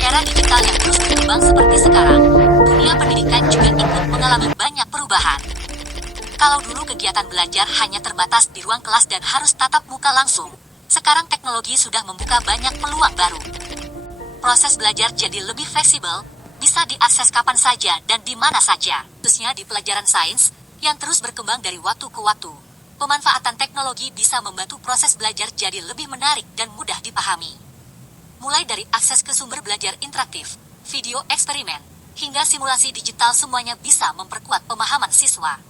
era digital yang terus berkembang seperti sekarang, dunia pendidikan juga ikut mengalami banyak perubahan. Kalau dulu kegiatan belajar hanya terbatas di ruang kelas dan harus tatap muka langsung, sekarang teknologi sudah membuka banyak peluang baru. Proses belajar jadi lebih fleksibel, bisa diakses kapan saja dan di mana saja, khususnya di pelajaran sains yang terus berkembang dari waktu ke waktu. Pemanfaatan teknologi bisa membantu proses belajar jadi lebih menarik dan mudah dipahami. Mulai dari akses ke sumber belajar interaktif, video eksperimen, hingga simulasi digital semuanya bisa memperkuat pemahaman siswa.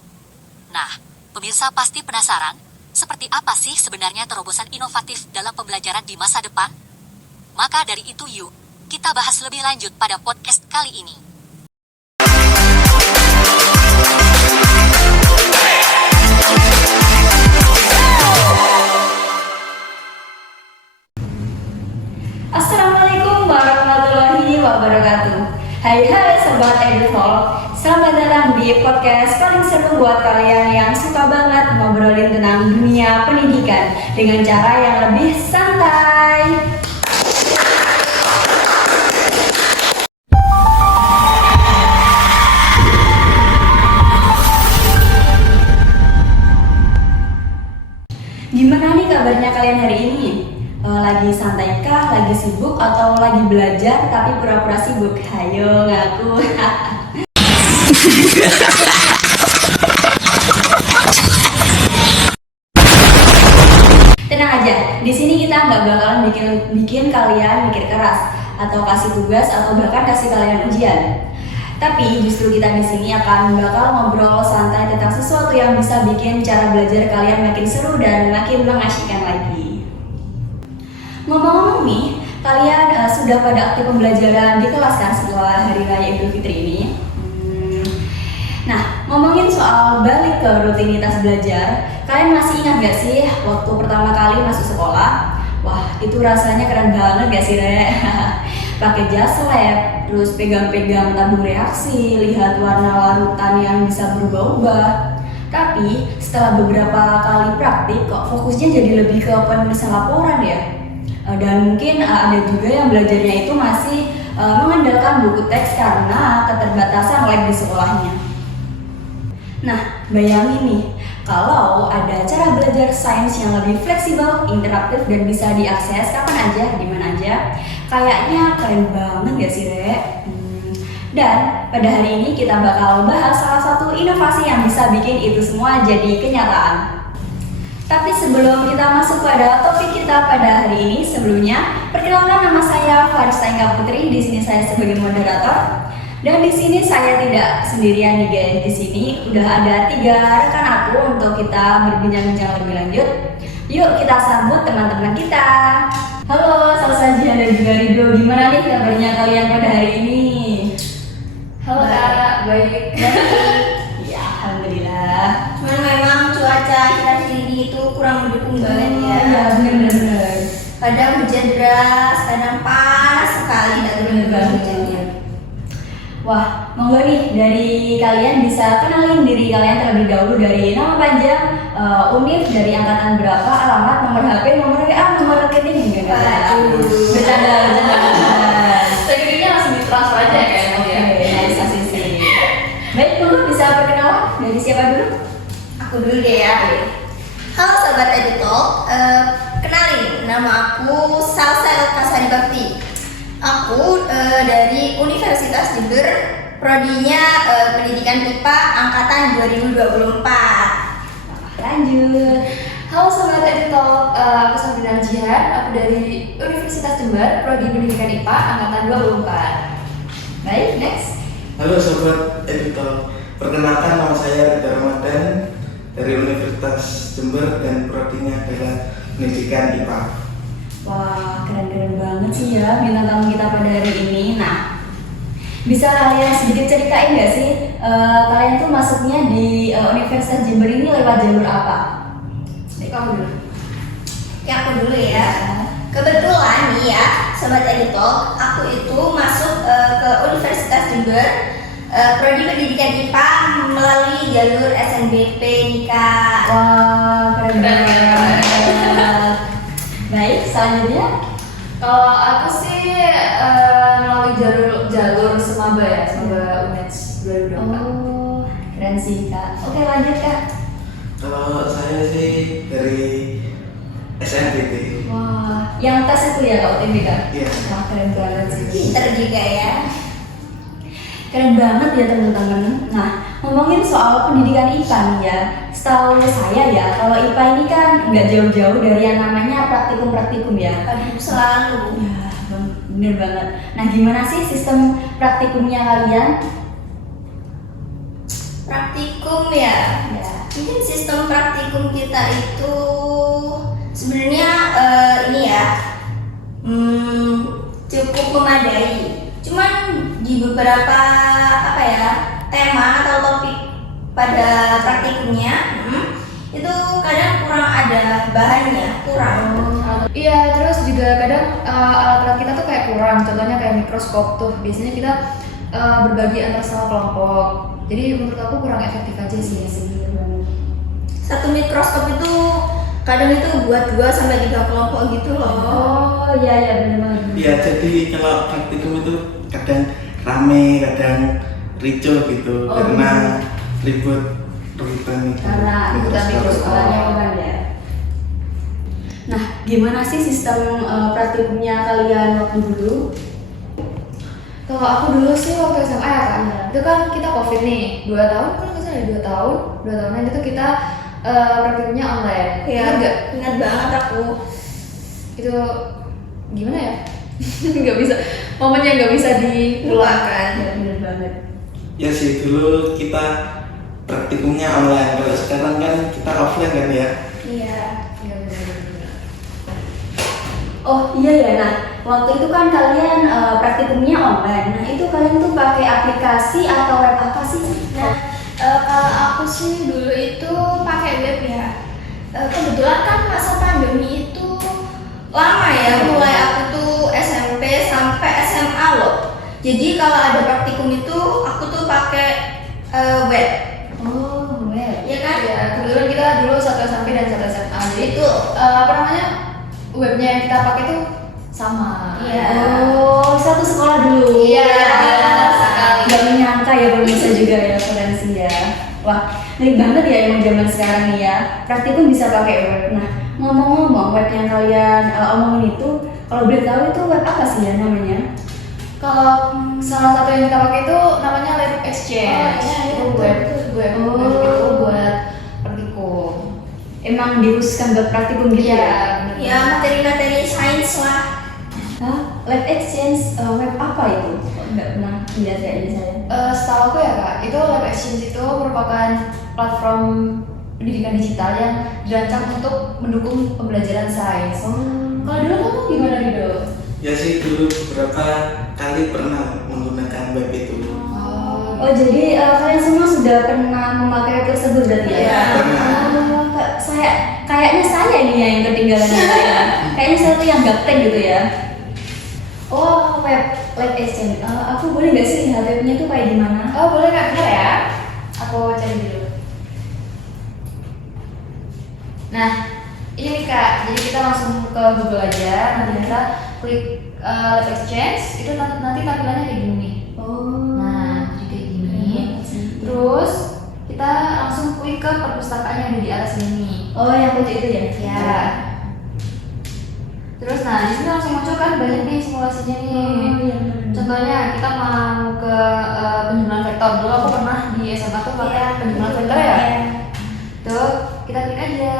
Nah, pemirsa pasti penasaran, seperti apa sih sebenarnya terobosan inovatif dalam pembelajaran di masa depan? Maka dari itu yuk, kita bahas lebih lanjut pada podcast kali ini. Assalamualaikum warahmatullahi wabarakatuh. Hai Sobat EduTalk, selamat datang di podcast paling seru buat kalian yang suka banget ngobrolin tentang dunia pendidikan dengan cara yang lebih santai. Gimana nih kabarnya kalian hari ini? Lagi santai kah, lagi sibuk, atau lagi belajar tapi pura-pura sibuk? Hayo ngaku. Tenang aja, di sini kita nggak bakalan bikin kalian mikir keras atau kasih tugas atau bahkan kasih kalian ujian. Tapi justru kita di sini akan bakal ngobrol santai tentang sesuatu yang bisa bikin cara belajar kalian makin seru dan makin mengasyikkan lagi. Ngomong-ngomong nih, kalian sudah pada aktif pembelajaran di kelas kan setelah Hari Raya Idul Fitri ini? Nah, ngomongin soal balik ke rutinitas belajar, kalian masih ingat gak sih waktu pertama kali masuk sekolah? Wah, itu rasanya keren banget gak sih, Re? Pakai jas lab, terus pegang-pegang tabung reaksi, lihat warna larutan yang bisa berubah-ubah. Tapi setelah beberapa kali praktik, kok fokusnya jadi lebih ke penulisan laporan ya? Dan mungkin ada juga yang belajarnya itu masih mengandalkan buku teks karena keterbatasan lab di sekolahnya. Nah, bayangin nih, kalau ada cara belajar sains yang lebih fleksibel, interaktif, dan bisa diakses kapan aja, di mana aja, kayaknya keren banget gak sih, Re? Dan pada hari ini kita bakal bahas salah satu inovasi yang bisa bikin itu semua jadi kenyataan. Tapi sebelum kita masuk pada topik kita pada hari ini, sebelumnya perkenalkan nama saya Farisa Engka Putri. Di sini saya sebagai moderator. Dan di sini saya tidak sendirian nih guys. Di sini udah ada 3 rekan aku untuk kita berbincang-bincang lebih lanjut. Yuk kita sambut teman-teman kita. Halo Salsa Jihan dan juga Rido. Gimana nih kabarnya kalian pada hari ini? Halo Kak, baik. Ya, alhamdulillah. Cuman memang cuaca kita di sini itu kurang mendukung banget ya. Ya, benar-benar. Kadang hujan deras, kadang panas sekali, tidak turun hujannya. Wah, monggo nih dari kalian bisa kenalin diri kalian terlebih dahulu dari nama panjang, univ, dari angkatan berapa, alamat, nomor HP, nomor WA, nomor rekening hingga bercanda. Sebenarnya langsung ditransfer aja ya kayaknya ya. Nice, asik. Baik, monggo bisa perkenalan dari siapa dulu? Aku dulu deh ya. Halo Sobat EduTalk, kenalin nama aku Salsa Elkasari Bakti. Aku dari Universitas Jember, prodinya Pendidikan IPA angkatan 2024. Lanjut. Halo Sobat EduTalk, aku Sabrina Jihan, aku dari Universitas Jember, Prodi Pendidikan IPA angkatan 24. Baik, next. Halo Sobat EduTalk, perkenalkan nama saya Rida Ramadan dari Universitas Jember dan prodinya adalah Pendidikan IPA. Wah, keren-keren banget sih ya bintang tamu kita pada hari ini. Nah, bisa kalian sedikit ceritain nggak sih kalian tuh masuknya di Universitas Jember ini lewat jalur apa? Kamu dulu. Ya aku dulu ya. Kebetulan nih ya, Sobat EduTalk, aku itu masuk ke Universitas Jember, prodi Pendidikan IPA melalui jalur SNBP nih Kak. Wah, keren banget. Baik, selanjutnya. Kalau aku sih melalui jalur semaba ya, semaba UNES 2024. Oh, keren sih Kak. Oke lanjut Kak. Kalau saya sih dari SNBT. Wah, yang tes itu ya Kak UTBK? Iya. Wah keren banget sih. Pinter juga ya. Keren banget ya teman-teman. Nah, ngomongin soal pendidikan IPA nih ya. Setahu saya ya, kalau IPA ini kan nggak jauh-jauh dari yang namanya praktikum-praktikum ya. Aduh, selalu. Ya, bener banget. Nah, gimana sih sistem praktikumnya kalian? Praktikum ya. Ya. Mungkin sistem praktikum kita itu sebenarnya ini ya cukup memadai. Cuman di beberapa apa ya tema atau topik pada praktikumnya itu kadang kurang ada bahannya, kurang. Iya, terus juga kadang alat-alat kita tuh kayak kurang. Contohnya kayak mikroskop tuh. Biasanya kita berbagi antar sama kelompok. Jadi menurut aku kurang efektif aja sih. Satu mikroskop itu kadang itu buat 2 sampai 3 kelompok gitu loh. Oh iya iya bener banget. Iya, jadi kalau praktikum itu kadang rame, kadang ricuh gitu karena rebutan itu. Karena ikutan mikroskopnya orang ya. Nah, gimana sih sistem praktikumnya kalian waktu dulu? Kalau aku dulu sih waktu SMA ya kan, itu kan kita COVID nih, 2 tahun kan nggak salah 2 tahun, 2 tahunan itu kita praktikumnya online. Iya, Ingat nggak? ingat banget aku. Itu gimana ya? Nggak bisa, momennya nggak bisa dilupakan. Ya bener banget. Ya sih, dulu kita praktikumnya online, kalau sekarang kan kita offline kan ya. Iya. Iya, bener-bener. Oh iya ya, nah waktu itu kan kalian praktikumnya online. Nah itu kalian tuh pakai aplikasi atau web apa sih? Nah, kalau aku sih dulu itu pakai web ya. Kebetulan kan masa pandemi itu lama ya, mulai aku tuh SMP sampai SMA loh. Jadi kalau ada praktikum itu aku tuh pakai web. Oh web. Ya kan? Ya, kebetulan kita dulu 1 SMP dan 1 SMA. Jadi Itu apa namanya? Webnya yang kita pakai tuh sama. Iya. Oh satu sekolah dulu. Iya, benar sekali. Gak menyangka ya kalau bisa juga ya keren sih ya. Wah, menarik banget ya emang zaman sekarang nih ya. Praktikum bisa pakai web. Nah, ngomong-ngomong web yang kalian omongin itu, kalau boleh tahu itu web apa sih ya namanya? Kalau salah satu yang kita pakai itu namanya Lab Exchange. Oh, iya, Itu iya, web betul. web Oh. web itu buat praktikum. Emang dikhususkan buat praktikum gitu ya? Iya, ya materi-materi sains lah. Hah? Lab Exchange web apa itu? Kok nggak pernah lihat ya ini saya. Setahu aku ya kak, itu Lab Exchange itu merupakan platform pendidikan digital yang dirancang untuk mendukung pembelajaran sains. Kalau dulu kamu gimana Rido? Ya sih, dulu beberapa kali pernah menggunakan web itu. Oh jadi kalian semua sudah pernah memakai web tersebut berarti ya? Iya, pernah. Kayaknya saya ini ya yang ketinggalan ya. Kayaknya saya tuh yang gaptek gitu ya. Oh web Lab Exchange. Aku boleh nggak sih lihat webnya tuh kayak gimana? Oh boleh kak, bentar ya. Aku cari dulu. Nah, ini nih kak. Jadi kita langsung ke Google aja. Nanti kita klik Lab Exchange. Itu nanti tampilannya kayak gini nih. Oh. Nah, jadi kayak gini. Terus kita langsung klik ke perpustakaan yang ada di atas ini. Oh yang kunci itu ya? Ya. Terus nah di sini langsung muncul kan banyak nih simulasinya nih. Oh, iya. Contohnya kita mau ke penjumlahan vektor. Dulu aku pernah di SMA tuh pakai penjumlahan vektor ya. Tuh kita klik aja.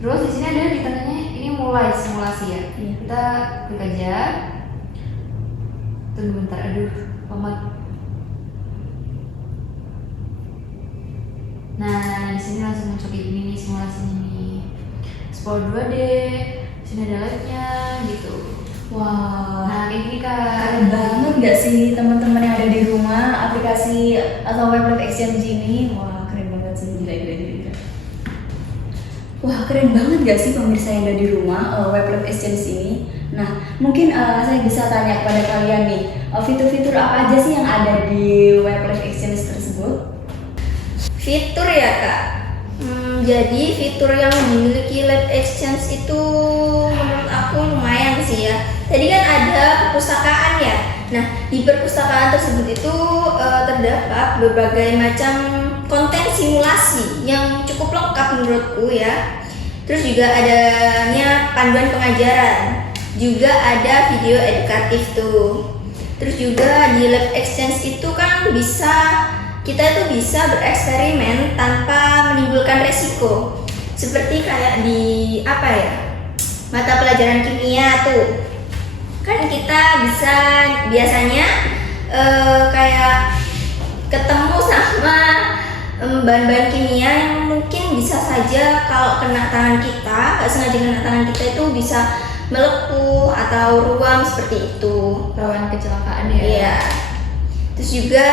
Terus di sini ada di tengahnya ini mulai simulasi ya. Iya. Kita klik aja. Tunggu bentar, aduh, lemot. Nah, di sini langsung muncul kayak gini nih simulasinya nih. Explore 2D, di sini ada live-nya gitu. Wah. Nah, kayak gini Keren kan. banget gak sih teman-teman yang ada di rumah aplikasi atau web Lab Exchange ini? Wah keren banget sih, gila. Wah keren banget gak sih pemirsa yang ada di rumah web Lab Exchange ini? Nah mungkin saya bisa tanya kepada kalian nih, fitur-fitur apa aja sih yang ada di web Lab Exchange tersebut? Fitur ya kak. Jadi fitur yang dimiliki Lab Exchange itu menurut aku lumayan sih ya. Tadi kan ada perpustakaan ya. Nah, di perpustakaan tersebut itu terdapat berbagai macam konten simulasi yang cukup lengkap menurutku ya. Terus juga adanya panduan pengajaran, juga ada video edukatif tuh. Terus juga di lab exchange itu kan kita itu bisa bereksperimen tanpa menimbulkan resiko. Seperti kayak di mata pelajaran kimia tuh. Kan kita bisa biasanya kayak ketemu sama bahan-bahan kimia yang mungkin bisa saja kalau kena tangan kita, nggak sengaja kena tangan kita itu bisa melepuh atau ruam seperti itu. Rawan kecelakaan ya. Iya. Terus juga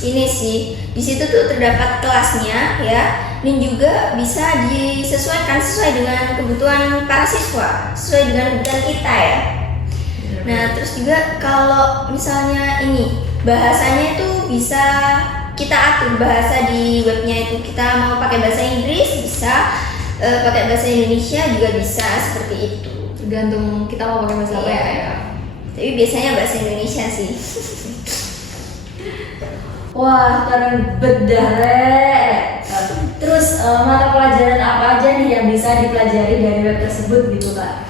ini sih di situ tuh terdapat kelasnya ya, dan juga bisa disesuaikan sesuai dengan kebutuhan para siswa, sesuai dengan kebutuhan kita ya. Nah terus juga kalau misalnya ini bahasanya itu bisa kita atur bahasa di webnya itu, kita mau pakai bahasa Inggris bisa, pakai bahasa Indonesia juga bisa seperti itu. Tergantung kita mau pakai bahasa apa ya. Tapi biasanya bahasa Indonesia sih. Wah, keren bedah, Rek. Terus mata pelajaran apa aja nih yang bisa dipelajari dari web tersebut gitu, Kak?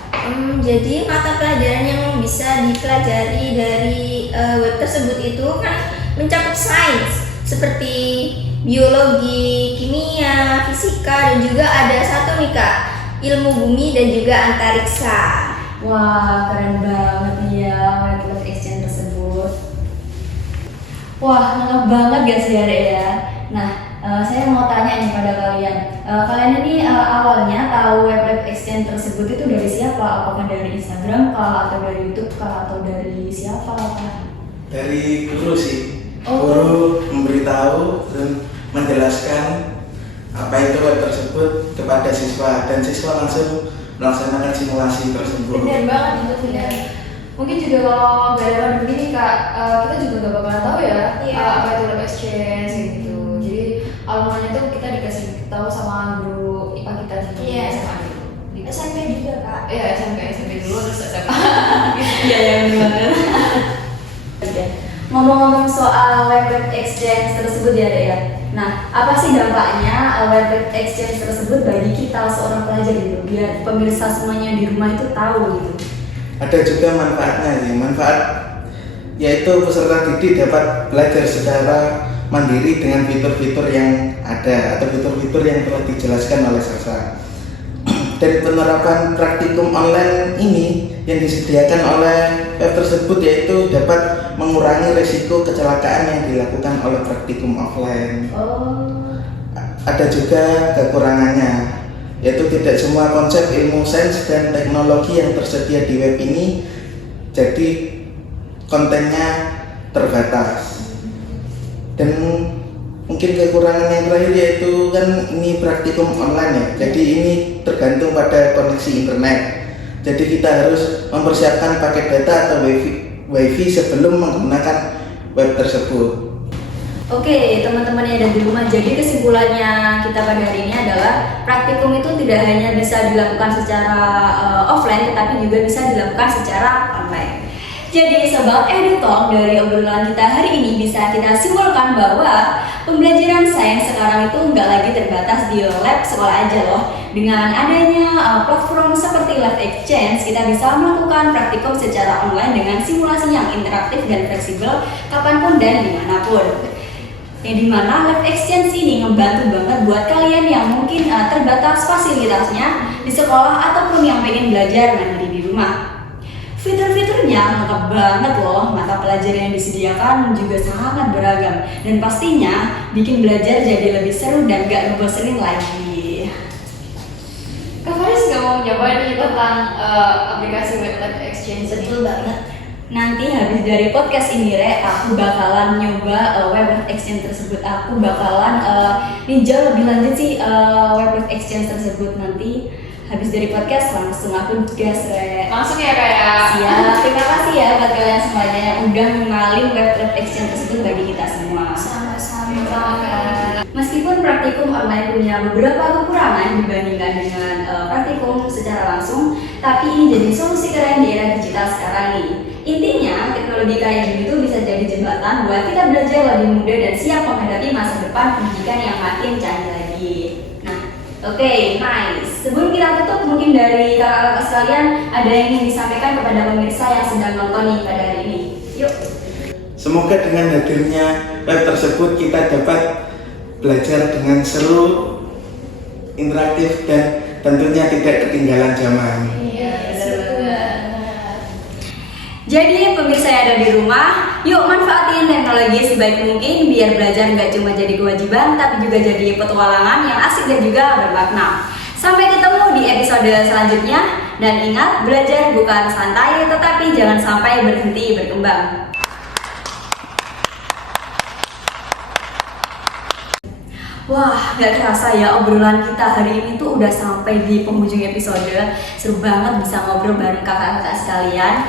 Jadi mata pelajaran yang bisa dipelajari dari web tersebut itu kan mencakup sains seperti biologi, kimia, fisika, dan juga ada satu nih Kak, ilmu bumi dan juga antariksa. Wah, keren banget nih ya web exchange tersebut. Wah, lengkap banget guys ya, Rek ya. Nah, saya mau tanya nih pada kalian. Kalian ini awalnya tahu web exchange tersebut itu dari siapa? Apakah dari Instagram kah, atau dari YouTube kah, atau dari siapa kah? Dari guru sih. Oh. Guru memberitahu dan menjelaskan apa itu web tersebut kepada siswa, dan siswa langsung melaksanakan simulasi tersebut. Benar banget itu benar. Mungkin juga kalau nggak ada pandemi nih Kak, kita juga nggak bakalan tahu ya apa itu web exchange gitu. Jadi awalnya tuh kita dikasih tahu sama guru IPA kita gitu. Iya. SMA gitu. Di SMP juga Kak. Iya SMP dulu terus SMA. Iya, yang benar. Ngomong-ngomong soal web exchange tersebut ya, Dek ya. Nah, apa sih dampaknya web exchange tersebut bagi kita seorang pelajar gitu, biar pemirsa semuanya di rumah itu tahu gitu? Ada juga manfaatnya sih. Manfaat yaitu peserta didik dapat belajar secara mandiri dengan fitur-fitur yang ada atau fitur-fitur yang telah dijelaskan oleh Sasa. Dan penerapan praktikum online ini yang disediakan oleh web tersebut yaitu dapat mengurangi risiko kecelakaan yang dilakukan oleh praktikum offline. Oh. Ada juga kekurangannya, yaitu tidak semua konsep ilmu sains dan teknologi yang tersedia di web ini jadi kontennya terbatas. Dan mungkin kekurangan yang terakhir yaitu kan ini praktikum online ya, jadi ini tergantung pada koneksi internet. Jadi kita harus mempersiapkan paket data atau wifi sebelum menggunakan web tersebut. Oke, teman-teman yang ada di rumah, jadi kesimpulannya kita pada hari ini adalah praktikum itu tidak hanya bisa dilakukan secara offline, tetapi juga bisa dilakukan secara online. Jadi Sobat EduTalk, dari obrolan kita hari ini bisa kita simpulkan bahwa pembelajaran sains sekarang itu nggak lagi terbatas di lab sekolah aja loh. Dengan adanya platform seperti Lab Exchange, kita bisa melakukan praktikum secara online dengan simulasi yang interaktif dan fleksibel kapanpun dan dimanapun. Yang dimana Lab Exchange ini ngebantu banget buat kalian yang mungkin terbatas fasilitasnya di sekolah ataupun yang pengen belajar mandiri di rumah. Fitur-fiturnya lengkap banget loh, mata pelajaran yang disediakan juga sangat beragam dan pastinya bikin belajar jadi lebih seru dan gak ngebosenin lagi. Kak Faris nggak mau nyobain nih tentang aplikasi web exchange ini? Betul banget. Nanti habis dari podcast ini, Re, aku bakalan nyoba web exchange tersebut. Aku bakalan ninjau lebih lanjut sih web exchange tersebut nanti. Habis dari podcast langsung aku gas, Re. Langsung ya kayak. Siap, terima kasih ya buat kalian semuanya yang udah mengenalin web exchange tersebut bagi kita semua. Sama-sama. Masih Meskipun praktikum online punya beberapa kekurangan dibandingkan dengan praktikum secara langsung, tapi ini jadi solusi keren di era digital sekarang nih. Intinya, teknologi kayak gini tuh bisa jadi jembatan buat kita belajar lebih mudah dan siap menghadapi masa depan pendidikan yang makin canggih lagi. Nah, oke, nice. Sebelum kita tutup, mungkin dari kakak-kakak sekalian ada yang ingin disampaikan kepada pemirsa yang sedang nonton nih pada hari ini. Yuk. Semoga dengan hadirnya web tersebut kita dapat belajar dengan seru, interaktif, dan tentunya tidak ketinggalan zaman. Jadi pemirsa yang ada di rumah, yuk manfaatin teknologi sebaik mungkin biar belajar nggak cuma jadi kewajiban, tapi juga jadi petualangan yang asik dan juga bermakna. Sampai ketemu di episode selanjutnya, dan ingat, belajar bukan santai, tetapi jangan sampai berhenti berkembang. Wah, gak kerasa ya obrolan kita hari ini tuh udah sampai di penghujung episode. Seru banget bisa ngobrol bareng kakak-kakak sekalian.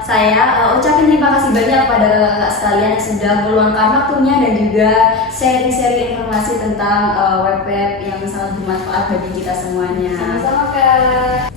Saya ucapin terima kasih banyak pada kakak sekalian yang sudah meluangkan waktunya dan juga sharing-sharing informasi tentang web-web yang sangat bermanfaat bagi kita semuanya. Sama-sama Kak.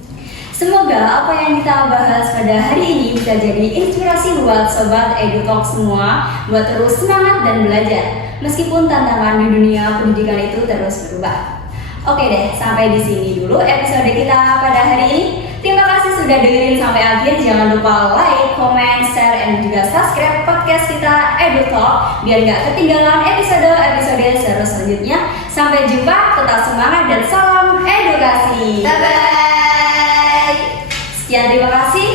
Semoga apa yang kita bahas pada hari ini bisa jadi inspirasi buat sobat EduTalk semua buat terus semangat dan belajar. Meskipun tantangan di dunia pendidikan itu terus berubah. Oke deh, sampai di sini dulu episode kita pada hari ini. Terima kasih sudah dengerin sampai akhir. Jangan lupa like, comment, share, dan juga subscribe podcast kita EduTalk biar nggak ketinggalan episode-episode seru selanjutnya. Sampai jumpa, tetap semangat dan salam edukasi. Bye bye. Sekian, terima kasih.